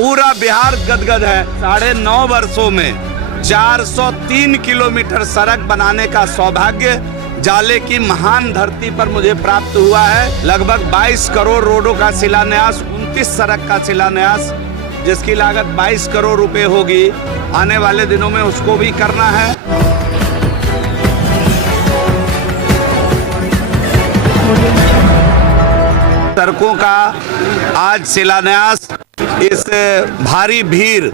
पूरा बिहार गदगद है। 9.5 वर्षों में 403 किलोमीटर सड़क बनाने का सौभाग्य जाले की महान धरती पर मुझे प्राप्त हुआ है। लगभग 22 करोड़ रोडों का शिलान्यास, 29 सड़क का शिलान्यास, जिसकी लागत 22 करोड़ रुपए होगी। आने वाले दिनों में उसको भी करना है। सड़कों का आज शिलान्यास इस भारी भीड़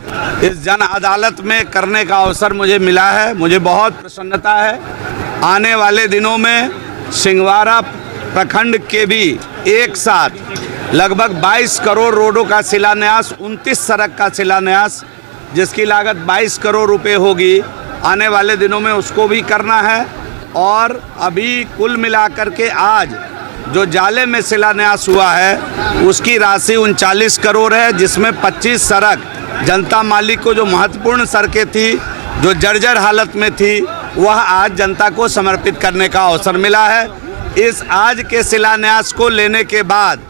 इस जन अदालत में करने का अवसर मुझे मिला है। मुझे बहुत प्रसन्नता है। आने वाले दिनों में सिंहवाड़ा प्रखंड के भी एक साथ लगभग 22 करोड़ रोडों का शिलान्यास, 29 सड़क का शिलान्यास, जिसकी लागत 22 करोड़ रुपए होगी। आने वाले दिनों में उसको भी करना है। और अभी कुल मिलाकर के आज जो जाले में शिलान्यास हुआ है उसकी राशि 39 करोड़ है, जिसमें 25 सड़क जनता मालिक को जो महत्वपूर्ण सड़कें थी, जो जर्जर हालत में थी, वह आज जनता को समर्पित करने का अवसर मिला है। इस आज के शिलान्यास को लेने के बाद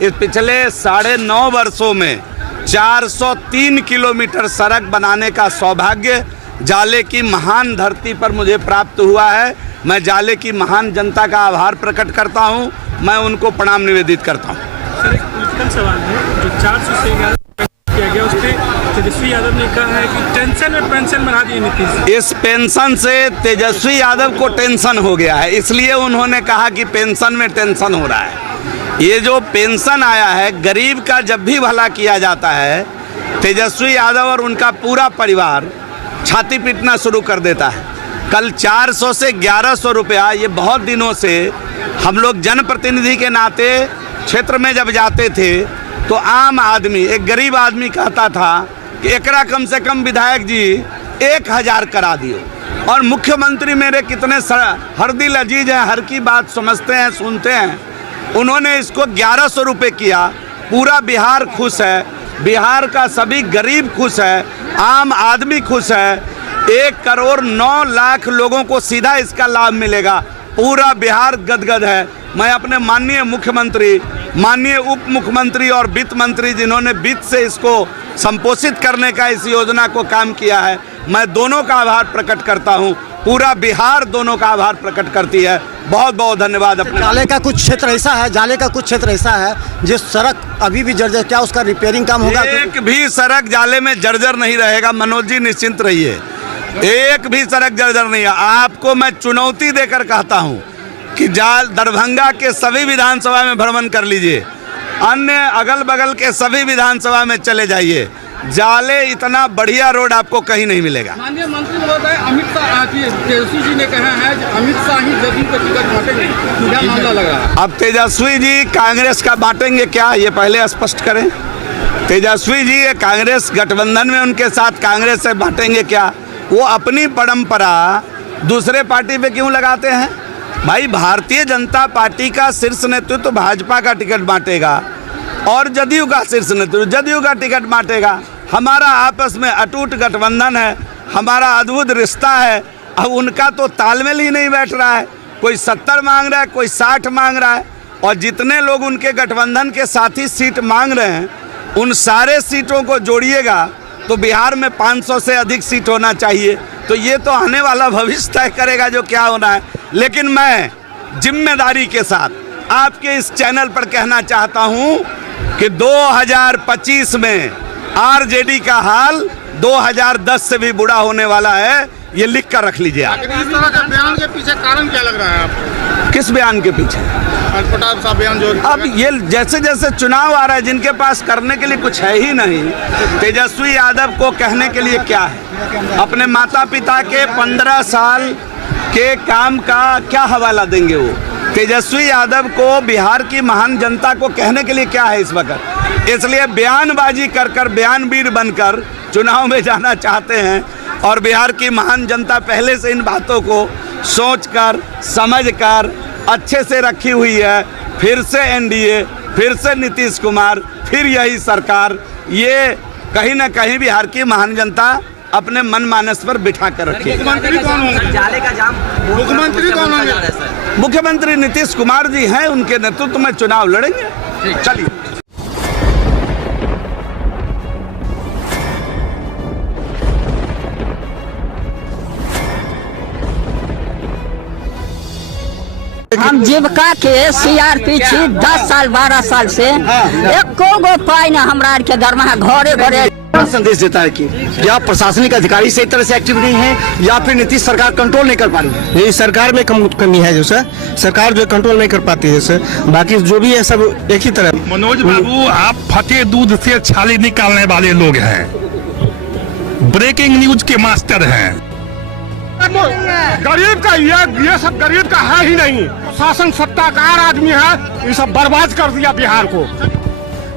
इस पिछले 9.5 वर्षों में 403 किलोमीटर सड़क बनाने का सौभाग्य जाले की महान धरती पर मुझे प्राप्त हुआ है। मैं जाले की महान जनता का आभार प्रकट करता हूं। मैं उनको प्रणाम निवेदित करता हूं। सर, एक पॉलिटिकल सवाल है। जो 400 से 11 किया गया, उस पर तेजस्वी यादव ने कहा है कि टेंशन और पेंशन बढ़ा दिए नीतीश। इस पेंशन से तेजस्वी यादव को टेंशन हो गया है, इसलिए उन्होंने कहा कि पेंशन में टेंशन हो रहा है। ये जो पेंशन आया है, गरीब का जब भी भला किया जाता है, तेजस्वी यादव और उनका पूरा परिवार छाती पीटना शुरू कर देता है। कल 400 से 1100 रुपया, ये बहुत दिनों से हम लोग जनप्रतिनिधि के नाते क्षेत्र में जब जाते थे तो आम आदमी, एक गरीब आदमी कहता था कि एकरा कम से कम विधायक जी 1000 करा दियो। और मुख्यमंत्री मेरे कितने हर दिल अजीज हैं, हर की बात समझते हैं, सुनते हैं। उन्होंने इसको 1100 रुपये किया। पूरा बिहार खुश है, बिहार का सभी गरीब खुश है, आम आदमी खुश है। 1 करोड़ 9 लाख लोगों को सीधा इसका लाभ मिलेगा। पूरा बिहार गदगद है। मैं अपने माननीय मुख्यमंत्री, माननीय उप मुख्यमंत्री और वित्त मंत्री, जिन्होंने वित्त से इसको संपोषित करने का इस योजना को काम किया है, मैं दोनों का आभार प्रकट करता हूं। पूरा बिहार दोनों का आभार प्रकट करती है। बहुत बहुत धन्यवाद। अपने जाले का कुछ क्षेत्र ऐसा है जिस सड़क अभी भी जर्जर, क्या उसका रिपेयरिंग काम होगा? एक भी सड़क जाले में जर्जर नहीं रहेगा। मनोज जी निश्चिंत रहिए, एक भी सड़क जर्जर नहीं है। आपको मैं चुनौती देकर कहता हूं कि दरभंगा के सभी विधानसभा में भ्रमण कर लीजिए, अन्य अगल बगल के सभी विधानसभा में चले जाइए, जाले इतना बढ़िया रोड आपको कहीं नहीं मिलेगा। माननीय मंत्री महोदय अमित शाह, तेजस्वी जी ने कहा है अमित शाह ही जदयू को टिकट बांटेंगे, क्या मामला लग रहा है? अब तेजस्वी जी कांग्रेस का बांटेंगे क्या, ये पहले स्पष्ट करें। तेजस्वी जी कांग्रेस गठबंधन में उनके साथ कांग्रेस से बांटेंगे क्या? वो अपनी परंपरा दूसरे पार्टी पे क्यों लगाते हैं? भाई, भारतीय जनता पार्टी का शीर्ष नेतृत्व तो भाजपा का टिकट बांटेगा और जदयू का शीर्ष नेतृत्व जदयू का टिकट बांटेगा। हमारा आपस में अटूट गठबंधन है, हमारा अद्भुत रिश्ता है। अब उनका तो तालमेल ही नहीं बैठ रहा है। कोई 70 मांग रहा है, कोई 60 मांग रहा है। और जितने लोग उनके गठबंधन के साथी सीट मांग रहे हैं, उन सारे सीटों को जोड़िएगा तो बिहार में 500 से अधिक सीट होना चाहिए। तो ये तो आने वाला भविष्य तय करेगा जो क्या होना है। लेकिन मैं जिम्मेदारी के साथ आपके इस चैनल पर कहना चाहता हूं कि 2025 में आरजेडी का हाल 2010 से भी बुरा होने वाला है। ये लिख कर रख लीजिए आप। इस तरह के बयान के पीछे कारण क्या लग रहा है आपको? किस बयान के पीछे? प्रताप सा बयान जो अब ये जैसे जैसे चुनाव आ रहा है, जिनके पास करने के लिए कुछ है ही नहीं, तेजस्वी यादव को कहने के लिए क्या है? अपने माता पिता के 15 साल के काम का क्या हवाला देंगे वो? तेजस्वी यादव को बिहार की महान जनता को कहने के लिए क्या है इस वक्त? इसलिए बयानबाजी कर कर बयानवीर बनकर चुनाव में जाना चाहते हैं। और बिहार की महान जनता पहले से इन बातों को सोचकर समझकर अच्छे से रखी हुई है। फिर से एनडीए, फिर से नीतीश कुमार, फिर यही सरकार, ये कहीं ना कहीं बिहार की महान जनता अपने मन मानस पर बिठा कर रखी है। मुख्यमंत्री कौन होंगे? जाले का जाम मुख्यमंत्री कौन होंगे? मुख्यमंत्री नीतीश कुमार जी हैं, उनके नेतृत्व में चुनाव लड़ेंगे। चलिए। हम जीविका के सीआरपी छी 10 साल 12 साल से एको गो पाई न हमरा आर के दरमाहा घरे घरे। संदेश देता है कि या प्रशासनिक अधिकारी सही तरह से एक्टिव नहीं है या फिर नीतीश सरकार कंट्रोल नहीं कर पा रही है। ये सरकार में कमी है जो सर, सरकार जो कंट्रोल नहीं कर पाती है सर, बाकी जो भी है सब एक ही तरह। मनोज बाबू, आप फटे दूध से छाली निकालने वाले लोग हैं, ब्रेकिंग न्यूज के मास्टर हैं। गरीब का ये सब गरीब का है ही नहीं, शासन सत्ताकार आदमी है, ये सब बर्बाद कर दिया बिहार को।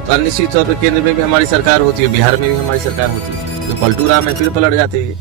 तो निश्चित तौर पर केंद्र में भी हमारी सरकार होती है, बिहार में भी हमारी सरकार होती है, तो पलटू राम में फिर पलट जाती है।